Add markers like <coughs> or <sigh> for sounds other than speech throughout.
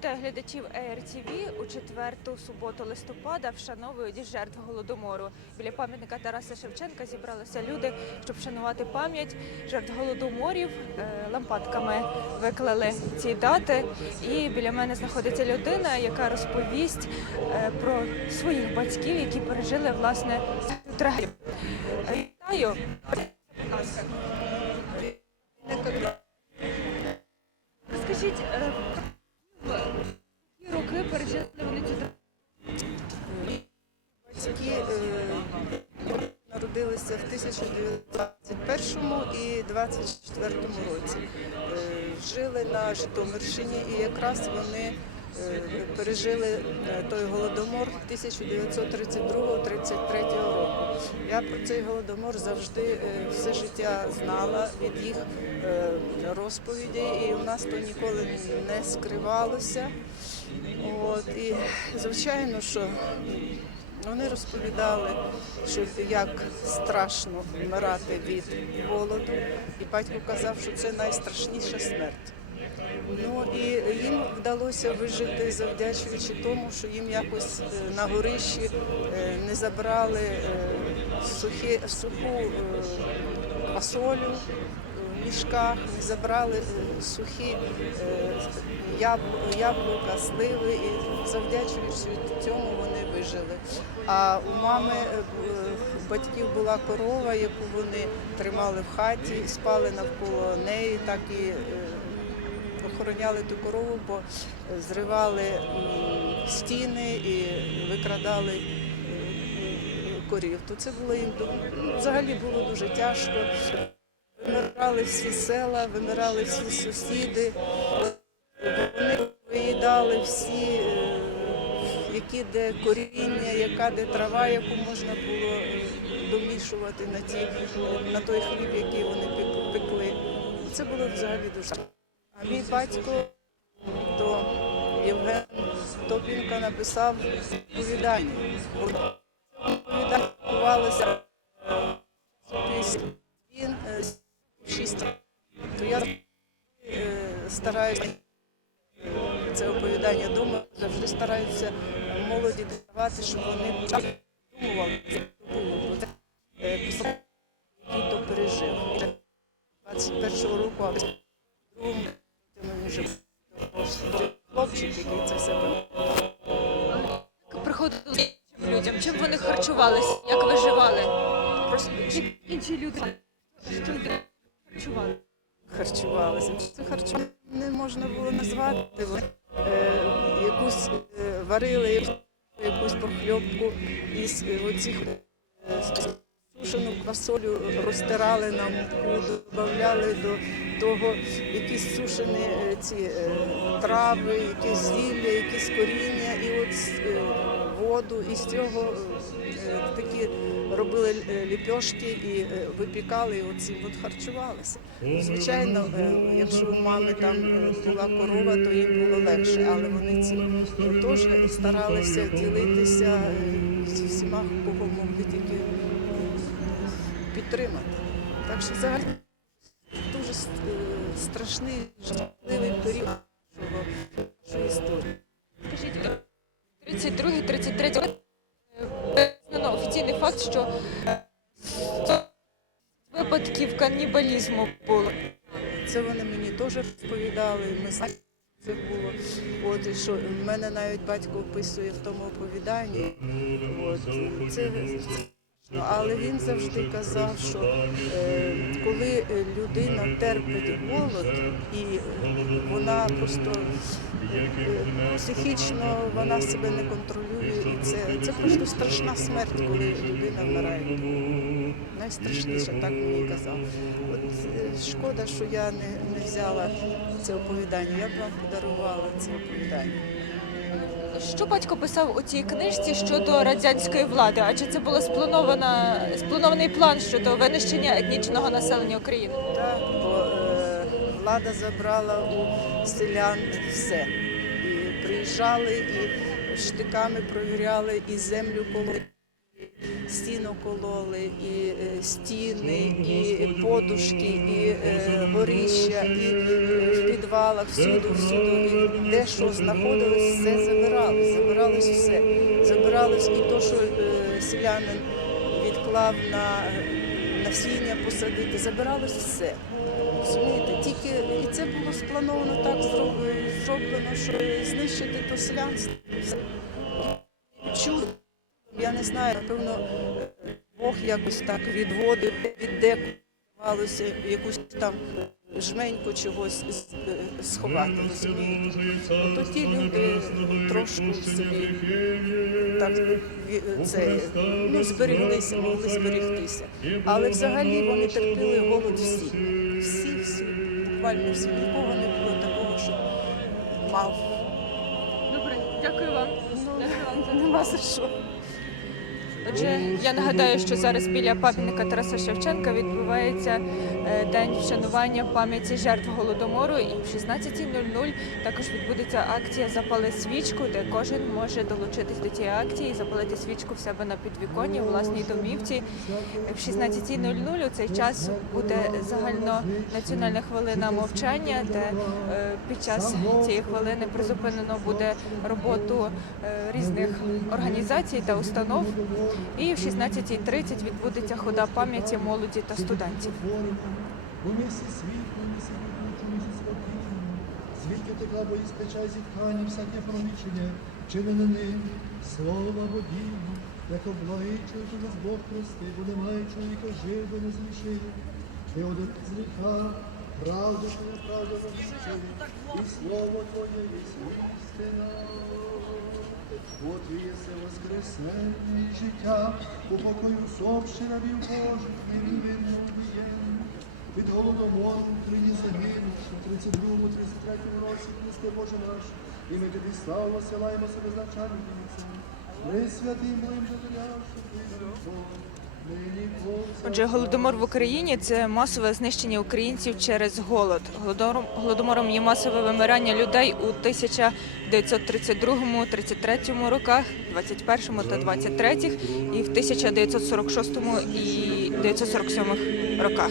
Вітаю глядачів ЕРТВ. У четверту суботу листопада вшановують жертв голодомору. Біля пам'ятника Тараса Шевченка зібралися люди, щоб вшанувати пам'ять жертв голодоморів. Е, Лампадками виклали ці дати. І біля мене знаходиться людина, яка розповість е, про своїх батьків, які пережили власне трагедію. Вітаю. Батьки е, народилися в 1921 і 24 році. Е, Жили на Житомирщині і якраз вони е, пережили той голодомор 1932-33 року. Я про цей голодомор завжди все життя знала від їх розповідей, і у нас то ніколи не скривалося. От, і звичайно, що вони розповідали, що як страшно вмирати від голоду, і батько казав, що це найстрашніша смерть. Ну і їм вдалося вижити завдячуючи тому, що їм якось е, на горищі е, не забрали е, сухі, суху фасолю мішках, забрали е, сухі е, яблука, сливи, і завдячуючи цьому вони вижили. А у мами е, батьків була корова, яку вони тримали в хаті, спали навколо неї, так і охороняли ту корову, бо зривали стіни і викрадали корів. То це було їм взагалі було дуже тяжко. Вимирали всі села, вимирали всі сусіди. Вони виїдали всі, е, які де коріння, яка де трава, яку можна було е, домішувати на, ті, на той хліб, який вони пекли. Це було взагалі дуже. А мій батько то Євген Топінка написав оповідання. Оповідання ховалося щоб вони це, е, після який то пережив. 21-го року, а в 22-му він вже хлопчик, який це все пам'ятає. Як приходили людям? Чим вони харчувалися? Як виживали? Просто інші люди харчували? харчувалися. Це харчування не можна було назвати. Е, якусь е, варили якусь- похльопку із е, оцих е, сушену квасолю розтирали на муку, додавали до того якісь сушені е, ці трави, якісь зілля, якісь коріння, і от воду, і з цього е, такі робили е, ліпьошки і е, випікали, і оцим от харчувалися. Звичайно, е, якщо у мами там була корова, то їм було легше, але вони цим е, теж старалися ділитися з всіма, кого могли тільки підтримати. Так що взагалі дуже страшний, жахливий період 32-33 визнано офіційний факт, що випадків канібалізму було. Це вони мені теж розповідали. Ми знаємо, що це було. От що в мене навіть батько описує в тому оповіданні. От це але він завжди казав, що е, коли е, людина терпить голод і вона просто е, психічно вона себе не контролює, і це, це просто страшна смерть, коли людина вмирає. Найстрашніше, так мені казав. От е, шкода, що я не, не взяла це оповідання. Я б вам подарувала це оповідання. Що батько писав у цій книжці щодо радянської влади? Адже це було спланована спланований план щодо винищення етнічного населення України. Так, бо е, влада забрала у селян все. І приїжджали і штиками провіряли і землю коло стіну кололи, і е, стіни, і подушки, і е, горища, і е, в підвалах, всюди, всюди, і де що знаходилось, все забиралось, забиралось все. Забиралось і то, що селянин відклав на насіння посадити, забиралось все. Розумієте, тільки і це було сплановано так зроб- зроблено, що знищити то селянство. Знаю, напевно, Бог якось так відводив, віддекувалося якусь там жменьку чогось сховати, розумієте? Ото ті люди трошки собі так це, ну, збереглися, могли зберегтися. Але взагалі вони терпіли голод всі. Всі, всі, буквально всі. Нікого не було такого, що мав. Добре, дякую вам. Вам це за що. Отже, я нагадаю, що зараз біля пам'ятника Тараса Шевченка відбувається день вшанування пам'яті жертв голодомору. І в 16.00 також відбудеться акція Запали свічку, де кожен може долучитись до цієї акції запалити свічку в себе на підвіконні власній домівці. В 16.00 у цей час буде загальнонаціональна хвилина мовчання, де е, під час цієї хвилини призупинено буде роботу е, різних організацій та установ. І в 16.30 відбудеться хода пам'яті молоді та студентів. У місті світло, місті вікнучу, місті спокійно. Звідки текла бо із печа зітхання, всяке промічення, чинене ним, слова водійно, як то нас Бог прости, бо немає чоловіка жив, би не зрішив. Ти один з гріха, правда твоя, правда навчив, і слово Твоє є істина. От єси воскресенне і життя, упокою совши рабів Божих, невинно убієння. Від голодомору в Україні загинувши, в 32-му, 33-му році, Христе Боже наш, і ми тобі славу силаємо себе. Пресвятим моїм жителям, що. Отже, голодомор в Україні це масове знищення українців через голод. Голодомором, є масове вимирання людей у 1932, 33 роках, 21 та 23 і в 1946 і 947 роках.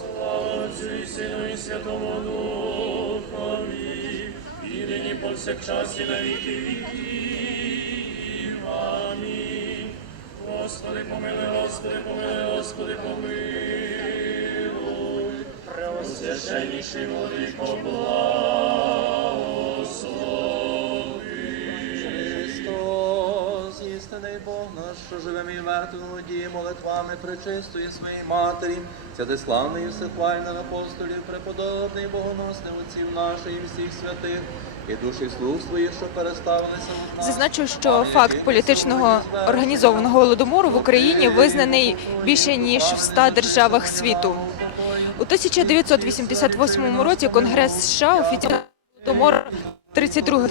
Отцю і Сину і Святому Духові, і нині повсякчас і на віки віків. Амінь. Господи, помилуй, Господи, помилуй, Господи, помилуй. Преосвященніший владико, благослови. Що живем і мертвим дії молитвами пречистої своєї матері, святиславної всехвальних апостолів, преподобний богоносний отців наших і всіх святих, і душі слуг своїх, що переставилися в нас. Зазначу, що факт політичного організованого голодомору в Україні визнаний більше ніж в 100 державах світу. У 1988 році Конгрес США офіційно голодомор 32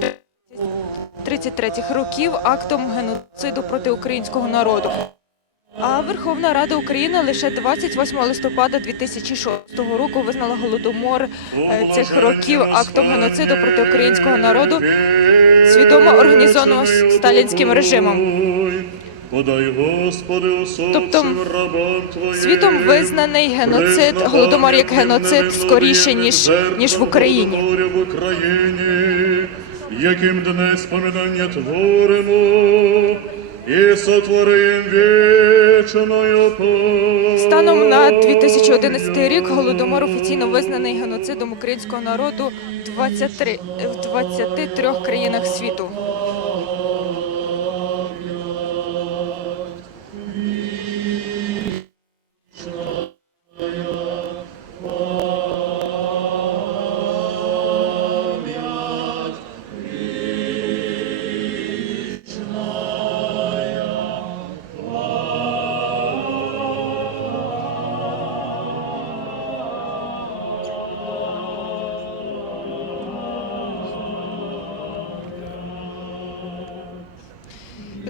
33 років актом геноциду проти українського народу. А Верховна Рада України лише 28 листопада 2006 року визнала голодомор е, цих років актом геноциду проти українського народу, свідомо організованого сталінським режимом. Подай, Господи, Тобто. Світом визнаний геноцид, голодомор як геноцид скоріше ніж ніж в Україні. В яким дне споминання творимо, і сотворим вічною пам'ять. Станом на 2011 рік голодомор офіційно визнаний геноцидом українського народу 23, в 23 країнах світу.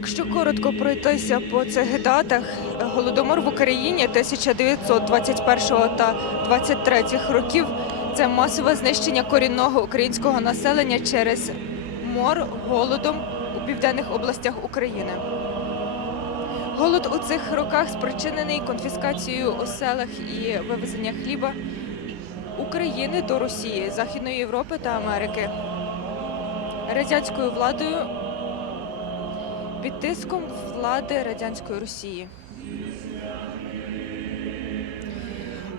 Якщо коротко пройтися по цих датах, голодомор в Україні 1921 та 23 років це масове знищення корінного українського населення через мор голодом у південних областях України. Голод у цих роках спричинений конфіскацією у селах і вивезення хліба України до Росії, Західної Європи та Америки радянською владою під тиском влади радянської Росії.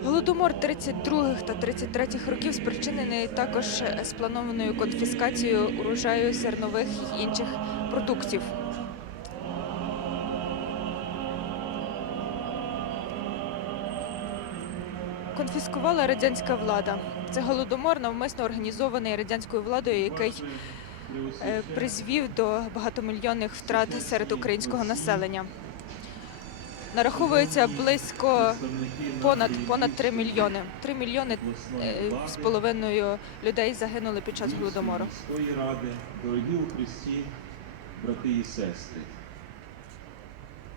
Голодомор 32 та 33 років спричинений також спланованою конфіскацією урожаю зернових і інших продуктів. Конфіскувала радянська влада. Це голодомор навмисно організований радянською владою, який призвів до багатомільйонних втрат серед українського населення. Нараховується близько понад понад 3 мільйони. 3 мільйони е, з половиною людей загинули під час голодомору. Ради, дорогі у Христі, брати і сестри.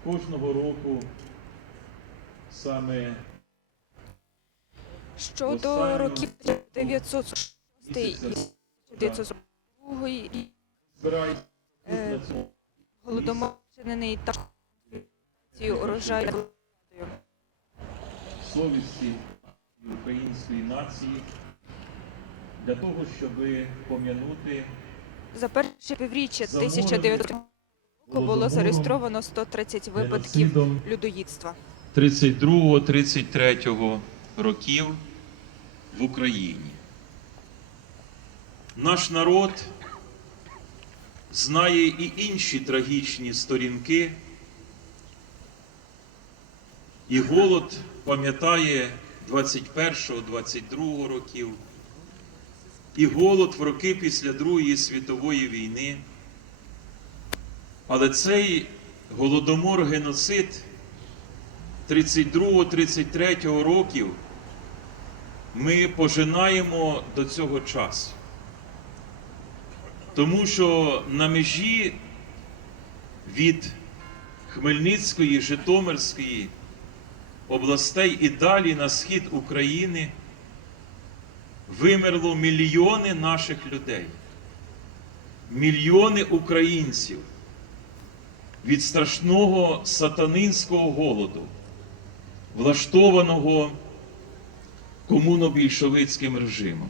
Кожного року саме Щодо років 946 і 1942 збирають Е, голодомор також урожаю совісті української нації для того, щоб пом'янути За перше півріччя Замором, 1900 року було зареєстровано 130 випадків людоїдства. 32-33 років в Україні. Наш народ знає і інші трагічні сторінки, і голод пам'ятає 21-22 років, і голод в роки після Другої світової війни. Але цей голодомор геноцид 32-33 років ми пожинаємо до цього часу. Тому що на межі від Хмельницької, Житомирської областей і далі на схід України вимерло мільйони наших людей, мільйони українців від страшного сатанинського голоду, влаштованого комуно-більшовицьким режимом.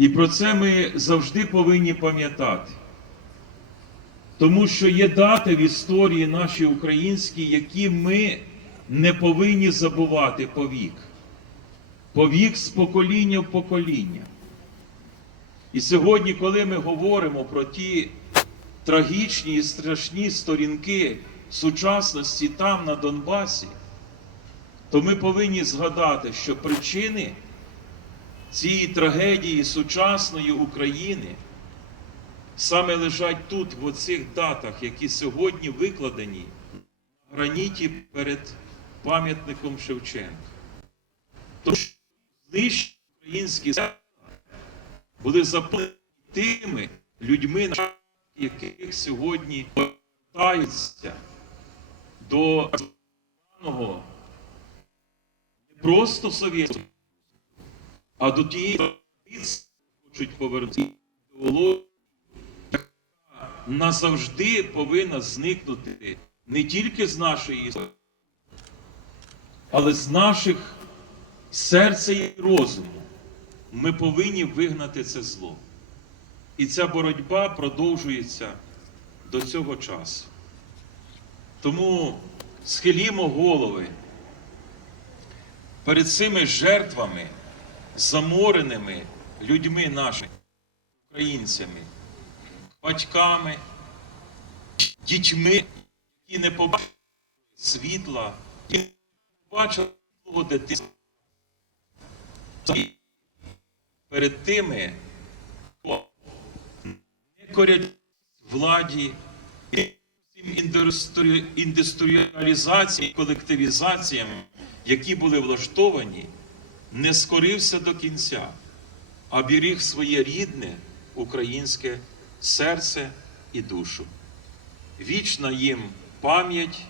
І про це ми завжди повинні пам'ятати. Тому що є дати в історії нашій українській, які ми не повинні забувати повік. Повік з покоління в покоління. І сьогодні, коли ми говоримо про ті трагічні і страшні сторінки сучасності там, на Донбасі, то ми повинні згадати, що причини цієї трагедії сучасної України саме лежать тут, в оцих датах, які сьогодні викладені на граніті перед пам'ятником Шевченка. Тому що знищені українські села були заповнені тими людьми, яких сьогодні повертаються до не просто совєтського, а до тієї хочуть повернути ідеологію, яка назавжди повинна зникнути не тільки з нашої історії, але з наших серця і розуму. Ми повинні вигнати це зло. І ця боротьба продовжується до цього часу. Тому схилімо голови перед цими жертвами, замореними людьми нашими, українцями, батьками, дітьми, які не побачили світла, які не побачили свого дитинства. Перед тими, хто не корять владі, індустріалізації, колективізаціям, які були влаштовані, не скорився до кінця, а беріг своє рідне українське серце і душу. Вічна їм пам'ять,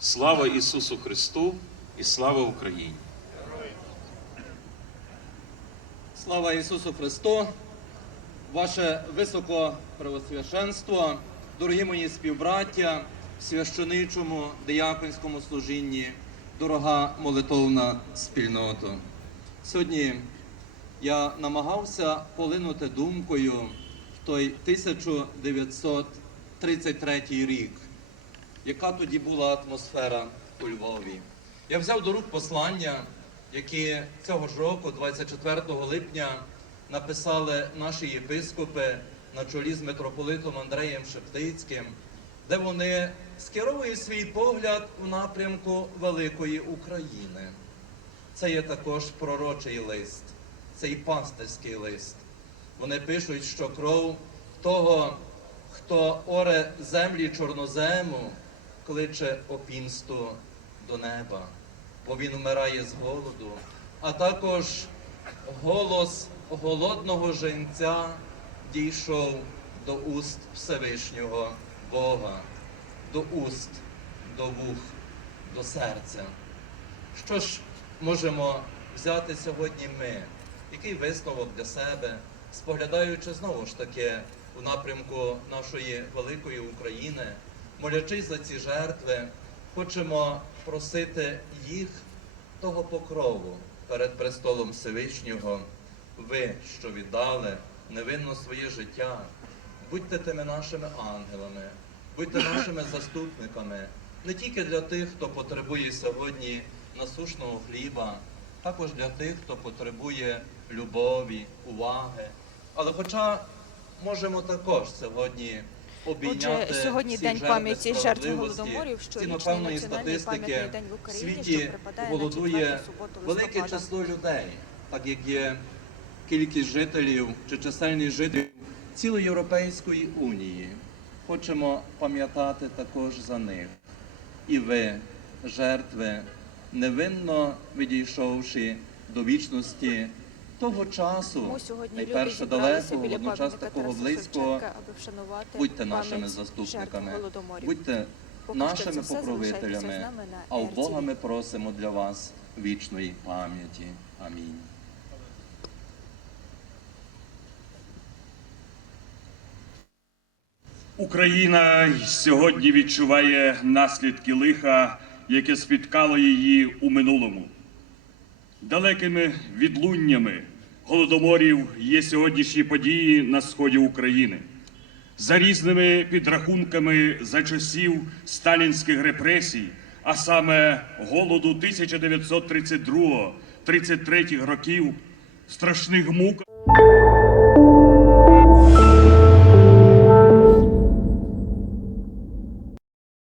слава Ісусу Христу і слава Україні! Слава Ісусу Христу! Ваше високопревосвященство, дорогі мої співбраття в священичому дияконському служінні, дорога молитовна спільнота. Сьогодні я намагався полинути думкою в той 1933 рік, яка тоді була атмосфера у Львові. Я взяв до рук послання, які цього ж року, 24 липня, написали наші єпископи на чолі з митрополитом Андреєм Шептицьким, де вони скеровують свій погляд у напрямку великої України. Це є також пророчий лист, це і пастирський лист. Вони пишуть, що кров того, хто оре землі чорнозему, кличе опінсту до неба, бо він вмирає з голоду, а також голос голодного женця дійшов до уст Всевишнього Бога, до уст, до вух, до серця. Що ж можемо взяти сьогодні ми? Який висновок для себе, споглядаючи знову ж таки у напрямку нашої великої України, молячись за ці жертви, хочемо просити їх того покрову перед престолом Всевишнього. Ви, що віддали невинно своє життя, будьте тими нашими ангелами, будьте нашими <coughs> заступниками, не тільки для тих, хто потребує сьогодні насушного хліба, також для тих, хто потребує любові, уваги. Але хоча можемо також сьогодні обійняти Отже, сьогодні ці День пам'яті жертв голодоморів, згідно щорічний певної національний статистики, день в Україні, світі що голодує велике число людей, так як є кількість жителів чи чисельність жителів цілої Європейської унії. Хочемо пам'ятати також за них. І ви, жертви, невинно відійшовши до вічності того часу, найперше далекого, водночас такого близького, будьте нашими заступниками, будьте нашими покровителями, а у Бога ми просимо для вас вічної пам'яті. Амінь. Україна сьогодні відчуває наслідки лиха, яке спіткало її у минулому. Далекими відлуннями голодоморів є сьогоднішні події на сході України. За різними підрахунками за часів сталінських репресій, а саме голоду 1932-33 років, страшних мук.